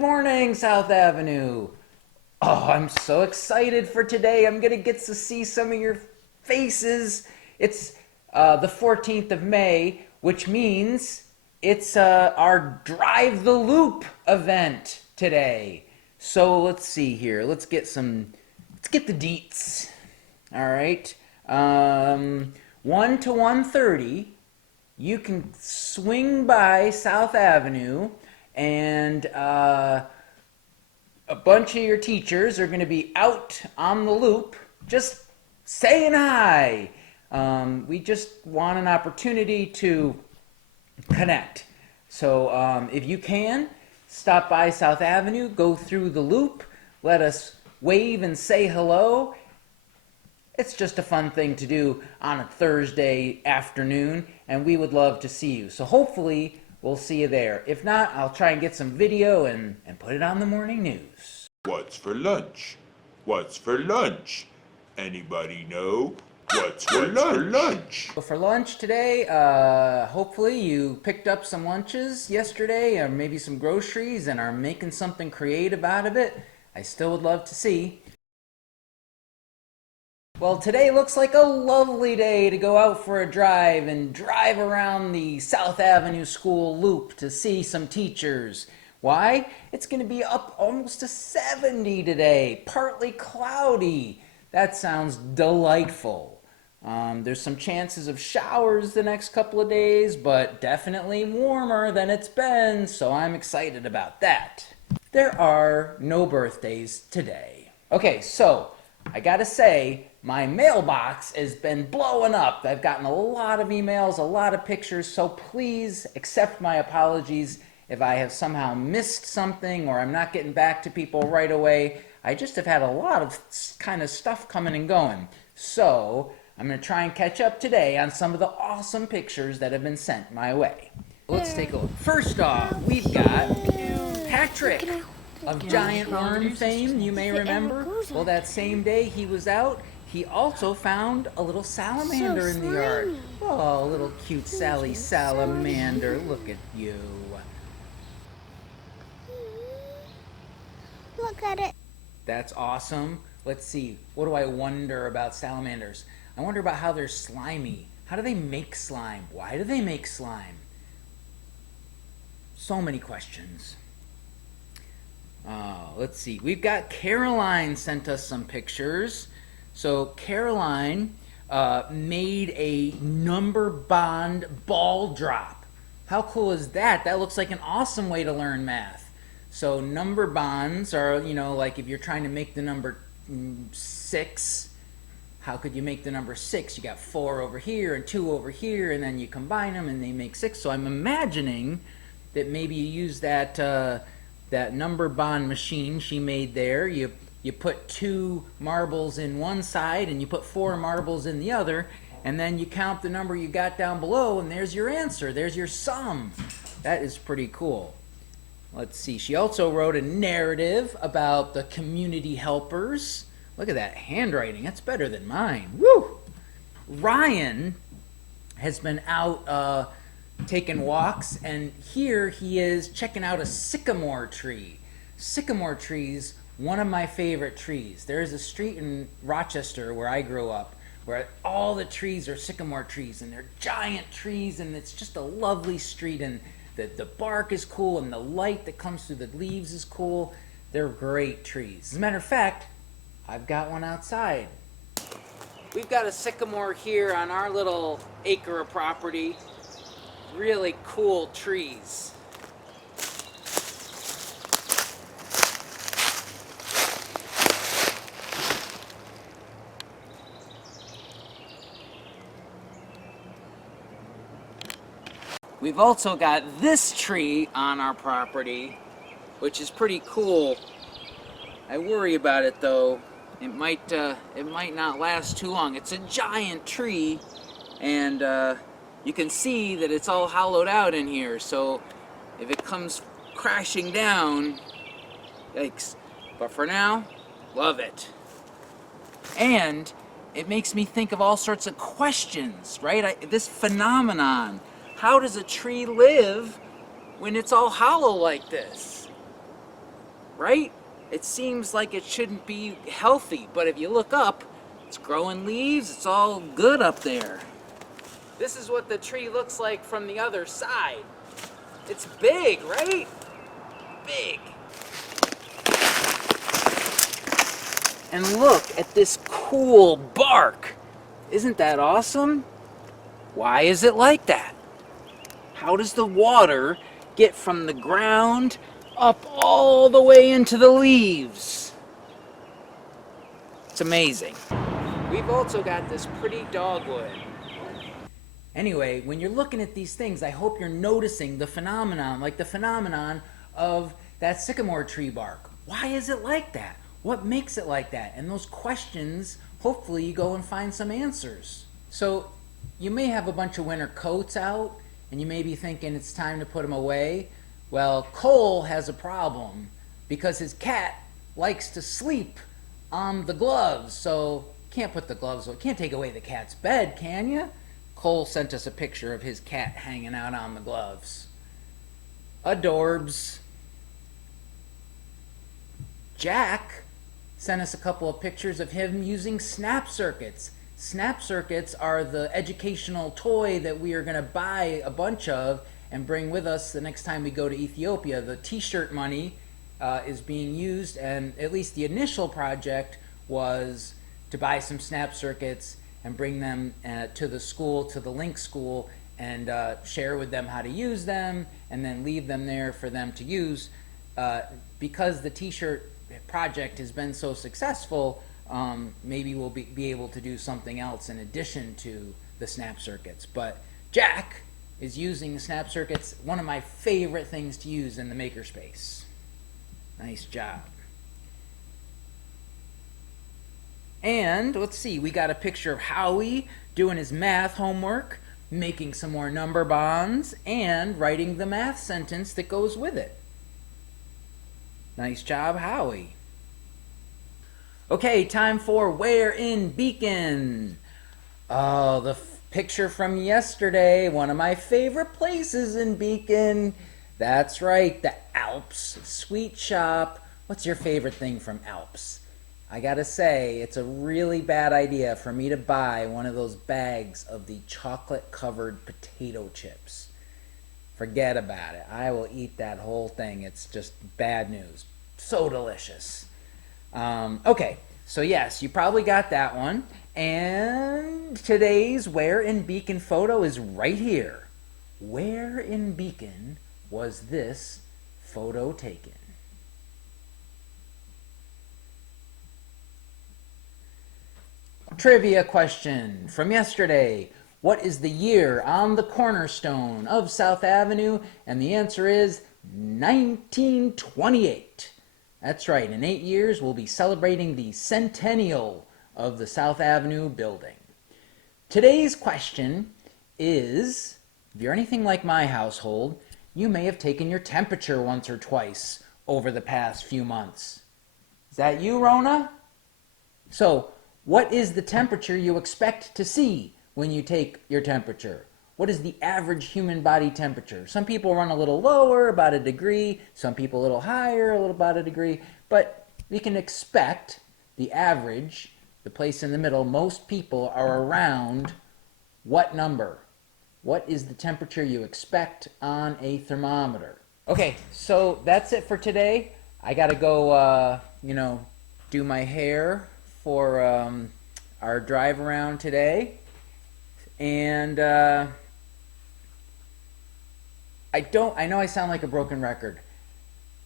Good morning, South Avenue. Oh, I'm so excited for today. I'm going to get to see some of your faces. It's the 14th of May, which means it's our Drive the Loop event today. So let's see here. Let's get the deets. All right. 1 to 1:30, you can swing by South Avenue and a bunch of your teachers are going to be out on the loop just saying hi. We just want an opportunity to connect. So if you can, stop by South Avenue, go through the loop, let us wave and say hello. It's just a fun thing to do on a Thursday afternoon, and we would love to see you. So hopefully we'll see you there. If not, I'll try and get some video and put it on the morning news. What's for lunch? What's for lunch? Anybody know? What's for lunch? So for lunch today, hopefully you picked up some lunches yesterday or maybe some groceries and are making something creative out of it. I still would love to see. Well, today looks like a lovely day to go out for a drive and drive around the South Avenue School loop to see some teachers. Why? It's going to be up almost to 70 today, partly cloudy. That sounds delightful. There's some chances of showers the next couple of days, but definitely warmer than it's been, so I'm excited about that. There are no birthdays today. Okay, so I gotta say, my mailbox has been blowing up. I've gotten a lot of emails, a lot of pictures, so please accept my apologies if I have somehow missed something or I'm not getting back to people right away. I just have had a lot of kind of stuff coming and going. So I'm going to try and catch up today on some of the awesome pictures that have been sent my way. Let's take a look. First off, we've got Patrick of Giant Worm fame, you may remember. Well, that same day he was out, he also found a little salamander in the yard. Oh, little cute Sally salamander, look at you. Look at it. That's awesome. Let's see, what do I wonder about salamanders? I wonder about how they're slimy. How do they make slime? Why do they make slime? So many questions. Let's see. We've got Caroline sent us some pictures. So Caroline made a number bond ball drop. How cool is that? That looks like an awesome way to learn math. So number bonds are, you know, like if you're trying to make the number 6, how could you make the number 6? You got 4 over here and 2 over here, and then you combine them and they make 6. So I'm imagining that maybe you use that that number bond machine she made there. You put 2 marbles in one side and you put 4 marbles in the other, and then you count the number you got down below, and there's your answer. There's your sum. That is pretty cool. Let's see. She also wrote a narrative about the community helpers. Look at that handwriting. That's better than mine. Woo! Ryan has been out taking walks, and here he is checking out a sycamore tree. Sycamore trees, one of my favorite trees. There's a street in Rochester where I grew up where all the trees are sycamore trees, and they're giant trees, and it's just a lovely street, and the bark is cool, and the light that comes through the leaves is cool. They're great trees. As a matter of fact, I've got one outside. We've got a sycamore here on our little acre of property. Really cool trees. We've also got this tree on our property, which is pretty cool. I worry about it though. It might not last too long. It's a giant tree, and you can see that it's all hollowed out in here, so if it comes crashing down, yikes. But for now, love it. And it makes me think of all sorts of questions, right? This phenomenon. How does a tree live when it's all hollow like this? right? It seems like it shouldn't be healthy, but if you look up, it's growing leaves, it's all good up there. This is what the tree looks like from the other side. It's big, right? Big. And look at this cool bark. Isn't that awesome? Why is it like that? How does the water get from the ground up all the way into the leaves? It's amazing. We've also got this pretty dogwood. Anyway, when you're looking at these things, I hope you're noticing the phenomenon, like the phenomenon of that sycamore tree bark. Why is it like that? What makes it like that? And those questions, hopefully you go and find some answers. So you may have a bunch of winter coats out, and you may be thinking it's time to put them away. Well, Cole has a problem because his cat likes to sleep on the gloves, so can't put the gloves away. Can't take away the cat's bed, can you? Cole sent us a picture of his cat hanging out on the gloves. Adorbs. Jack sent us a couple of pictures of him using snap circuits. Snap circuits are the educational toy that we are going to buy a bunch of and bring with us the next time we go to Ethiopia. The t-shirt money is being used, and at least the initial project was to buy some snap circuits and bring them to the school, to the Link School, and share with them how to use them, and then leave them there for them to use. Because the t-shirt project has been so successful, maybe we'll be able to do something else in addition to the snap circuits. But Jack is using the snap circuits, one of my favorite things to use in the makerspace. Nice job. And let's see, we got a picture of Howie doing his math homework, making some more number bonds, and writing the math sentence that goes with it. Nice job, Howie. Okay, time for Where in Beacon. Oh, the picture from yesterday, one of my favorite places in Beacon. That's right, the Alps Sweet Shop. What's your favorite thing from Alps? I gotta say, it's a really bad idea for me to buy one of those bags of the chocolate-covered potato chips. Forget about it. I will eat that whole thing. It's just bad news. So delicious. Okay, so yes, you probably got that one. And today's Where in Beacon photo is right here. Where in Beacon was this photo taken? Trivia question from yesterday. What is the year on the cornerstone of South Avenue? And the answer is 1928. That's right, in 8 years we'll be celebrating the centennial of the South Avenue building. Today's question is, if you're anything like my household, you may have taken your temperature once or twice over the past few months. Is that you, Rona? So, what is the temperature you expect to see when you take your temperature? What is the average human body temperature? Some people run a little lower, about a degree. Some people a little higher, about a degree. But we can expect the average, the place in the middle. Most people are around what number? What is the temperature you expect on a thermometer? Okay, so that's it for today. I gotta go, do my hair for our drive around today. And I know I sound like a broken record.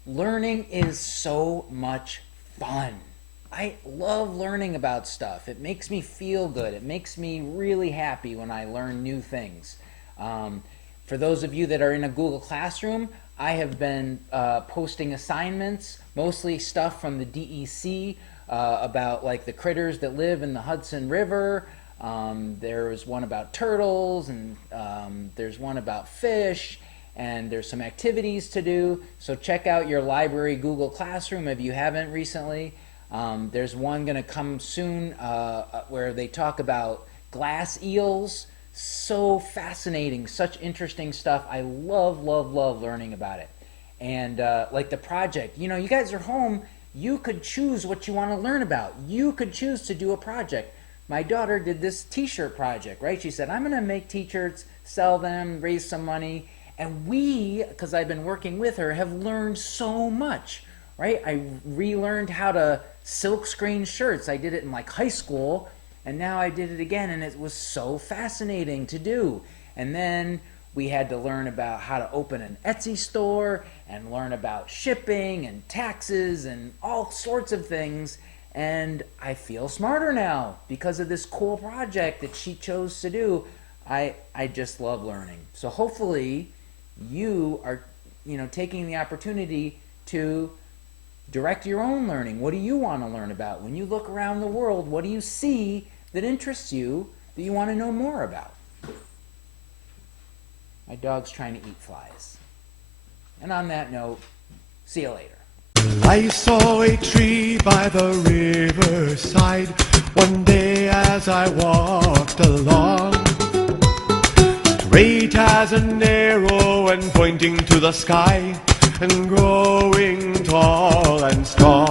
Learning is so much fun. I love learning about stuff. It makes me feel good. It makes me really happy when I learn new things. For those of you that are in a Google Classroom, I have been posting assignments, mostly stuff from the DEC about like the critters that live in the Hudson River. There's one about turtles, and there's one about fish, and there's some activities to do. So check out your library Google Classroom if you haven't recently. There's one going to come soon where they talk about glass eels. So fascinating, such interesting stuff. I love learning about it. And like the project, you know, you guys are home. You could choose what you want to learn about. You could choose to do a project. My daughter did this t-shirt project, right? She said, I'm going to make t-shirts, sell them, raise some money. And we, because I've been working with her, have learned so much, right? I relearned how to silk screen shirts. I did it in like high school, and now I did it again, and it was so fascinating to do. And then we had to learn about how to open an Etsy store and learn about shipping and taxes and all sorts of things. And I feel smarter now because of this cool project that she chose to do. I just love learning. So hopefully you are, you know, taking the opportunity to direct your own learning. What do you want to learn about? When you look around the world, what do you see that interests you that you want to know more about? My dog's trying to eat flies. And on that note, see you later. I saw a tree by the riverside one day as I walked along, straight as an arrow and pointing to the sky and growing tall and strong.